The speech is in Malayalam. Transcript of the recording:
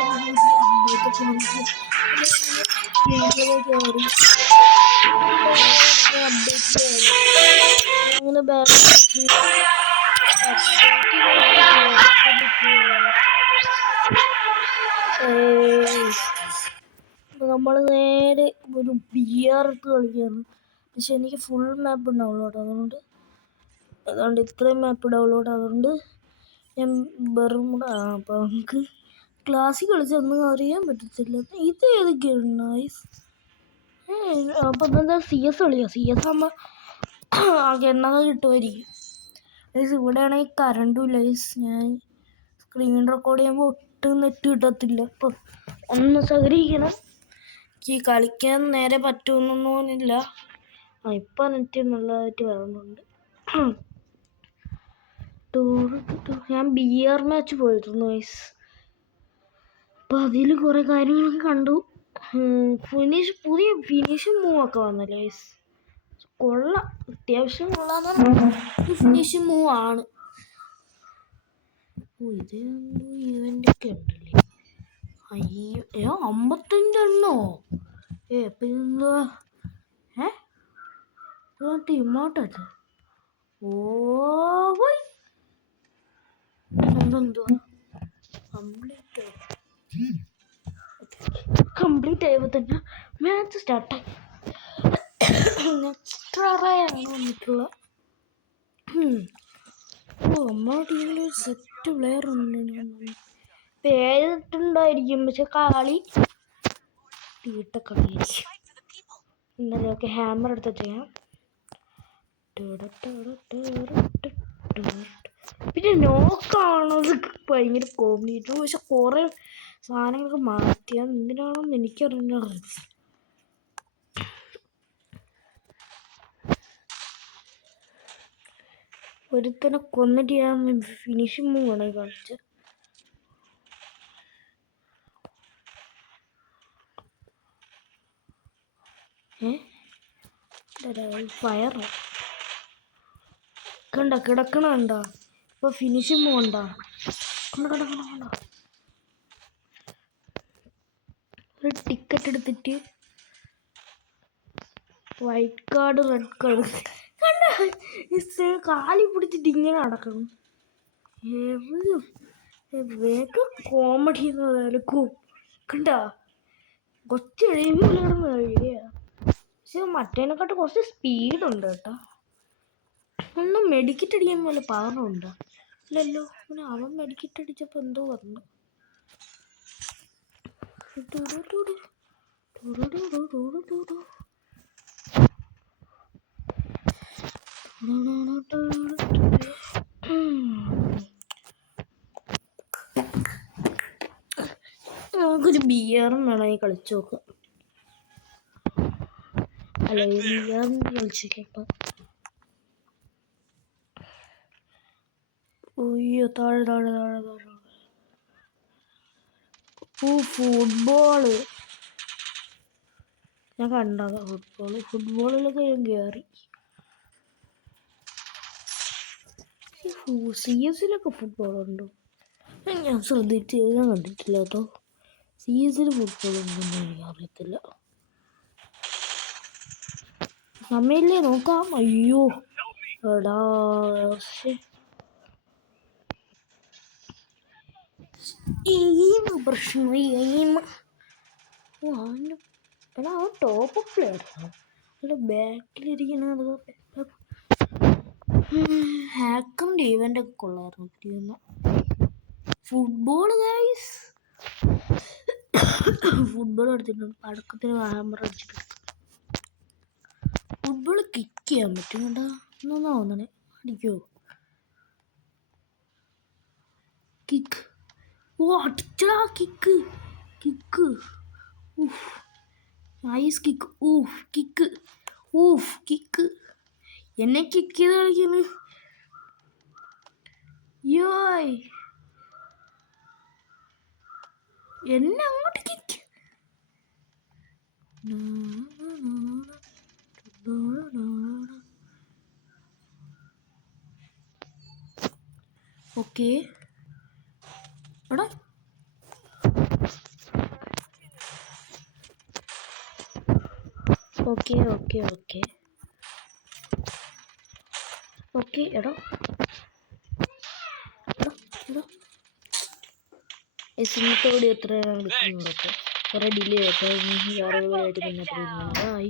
അപ്ഡേറ്റ് നമുക്ക് ഗെയിമിലേക്ക് കയറി അപ്ഡേറ്റ് അങ്ങനെ നമ്മൾ നേരെ ഒരു ബിയർ കളിക്കുകയാണ്. പക്ഷെ എനിക്ക് ഫുൾ മാപ്പ് ഡൗൺലോഡ് അതുകൊണ്ട് ഇത്രയും മാപ്പ് ഡൗൺലോഡ് ആയതുകൊണ്ട് ഞാൻ വെറും കൂടെ അപ്പോൾ നമുക്ക് ക്ലാസ്സിൽ കളിച്ചൊന്നും അറിയാൻ പറ്റത്തില്ല. ഇത് ഏതൊക്കെയാണ് നൈസ്. അപ്പം എന്താ CS കളിയോ? CS ആകുമ്പോൾ എണ്ണ കിട്ടുമായിരിക്കും. ഗൈസ് ഇവിടെ ആണെങ്കിൽ കറണ്ടും ഇല്ല. ഗൈസ് ഞാൻ സ്ക്രീൻ റെക്കോർഡ് ചെയ്യുമ്പോൾ ഒട്ടും നെറ്റ് കിട്ടത്തില്ല. അപ്പോൾ ഒന്ന് സഹകരിക്കണം. എനിക്ക് കളിക്കാൻ നേരെ പറ്റുമെന്നൊന്നുമില്ല. ഇപ്പം നെറ്റ് നല്ലതായിട്ട് വരുന്നുണ്ട്. ഞാൻ ബിയർ മാച്ച് പോയിരുന്നു ഗൈസ്. അപ്പം അതിൽ കുറേ കാര്യങ്ങളൊക്കെ കണ്ടു. പുതിയ ഫിനിഷിംഗ് മൂവൊക്കെ വന്നല്ലേ ഗൈസ്. കൊള്ളാം, അത്യാവശ്യം കൊള്ളാന്ന് ഫിനിഷിംഗ് മൂവാണ്. ഇത് ഇവൻ്റെയൊക്കെ ഉണ്ടല്ലേ. അയ്യോ 55 എണ്ണോ? പിന്നെന്തുവാ ഇമോട്ടല്ലേ? എന്തെന്തുവാ കംപ്ലീറ്റ് ആയപ്പോൾ തന്നെ മാച്ച് സ്റ്റാർട്ടായി. എക്സ്ട്രാ റയാണ് വന്നിട്ടുള്ള. നമ്മുടെ ടീമിൽ ഒരു സെറ്റ് പ്ലെയർ ഉണ്ട്. പേരിട്ടുണ്ടായിരിക്കും, പക്ഷെ കളി തീട്ട കളിയായിരിക്കും. ഇന്നലെയൊക്കെ ഹാമർ എടുത്ത് ചെയ്യാം. പിന്നെ നോക്കാണത് ഭയങ്കര കോമ്പിനേറ്റർ. പക്ഷെ കുറേ സാധനങ്ങളൊക്കെ മാറ്റിയാൽ എന്തിനാണെന്ന് എനിക്കറിഞ്ഞ. ഒരുത്തനെ കൊന്നിട്ട് ഞാൻ ഫിനിഷിംഗ് മൂവാണ് കളിച്ചത്. ഫയറോ കണ്ട കിടക്കണുണ്ടോ? ഇപ്പൊ ഫിനിഷിംഗ് പോകണ്ട. കണ്ട ഒരു ടിക്കറ്റ് എടുത്തിട്ട് വൈറ്റ് കാർഡ് റെഡ് കാർഡ് കണ്ട കാലി പിടിച്ചിട്ട് ഇങ്ങനെ നടക്കണം. വേഗം കോമഡി കണ്ട കൊച്ചു കഴിയുമ്പോൾ കിടന്ന് കഴിയുക. പക്ഷെ മറ്റേനെക്കാട്ട് കുറച്ച് സ്പീഡുണ്ട് കേട്ടോ. ഒന്നും മെഡിക്കറ്റ് അടിക്കാൻ പോലെ പവറുണ്ടോ? ഇല്ലല്ലോ. പിന്നെ അവൻ മെഡിക്കറ്റ് അടിച്ചപ്പോൾ എന്തോ പറഞ്ഞു. നമുക്കൊരു ബിയറും വേണമെങ്കിൽ കളിച്ചു നോക്കാം. അല്ല ബിയറും കളിച്ചേക്കാം. അയ്യോ താഴെ ഫുട്ബോള് ഞാൻ കണ്ടതാ. ഫുട്ബോളിലൊക്കെ ഞാൻ കയറി. CS-ലൊക്കെ ഫുട്ബോളുണ്ടോ? ഞാൻ ഞാൻ കണ്ടിട്ടില്ല കേട്ടോ. CS-ൽ ഫുട്ബോളുണ്ടെന്ന് എനിക്ക് അറിയത്തില്ല. സമയമില്ലേ നോക്കാം. അയ്യോ എടാ പ്രശ്നം. എടാ ടോപ്പ് പ്ലെയർ അല്ല ബാക്കിലിരിക്കുന്നത്. ഹാക്കറിൻ്റെ ഇവൻ്റൊക്കെ കൊള്ളായിരുന്നു. ഫുട്ബോൾ ഗൈസ് ഫുട്ബോൾ എടുത്തിട്ടുണ്ട്. പടക്കത്തിന് ഹാമർ അടിച്ചിട്ടുണ്ട്. ഫുട്ബോൾ കിക്ക് ചെയ്യാൻ പറ്റും കേട്ടോ. എന്നൊന്നാ തോന്നണേ. അടിക്കോ കിക്ക്? അടിച്ചടാ കിക്ക്. Nice kick. കിക്ക് എന്നെ കിക്ക് ചെയ്ത് കളിക്കുന്നു. യോയ് എന്നെ അങ്ങോട്ട് കിക്ക്. ഓക്കെ എടാ ഓക്കെ ഓക്കെ ഓക്കെ ഓക്കെ. എടോ എടോ എടോ ഇന്നത്തെ വീഡിയോ എത്രയാണ് എടുക്കുന്നുണ്ടൊക്കെ കുറേ ഡിലേ ആയിട്ട് വേറെ വീഡിയോ ആയിട്ട് പിന്നെ ബൈ.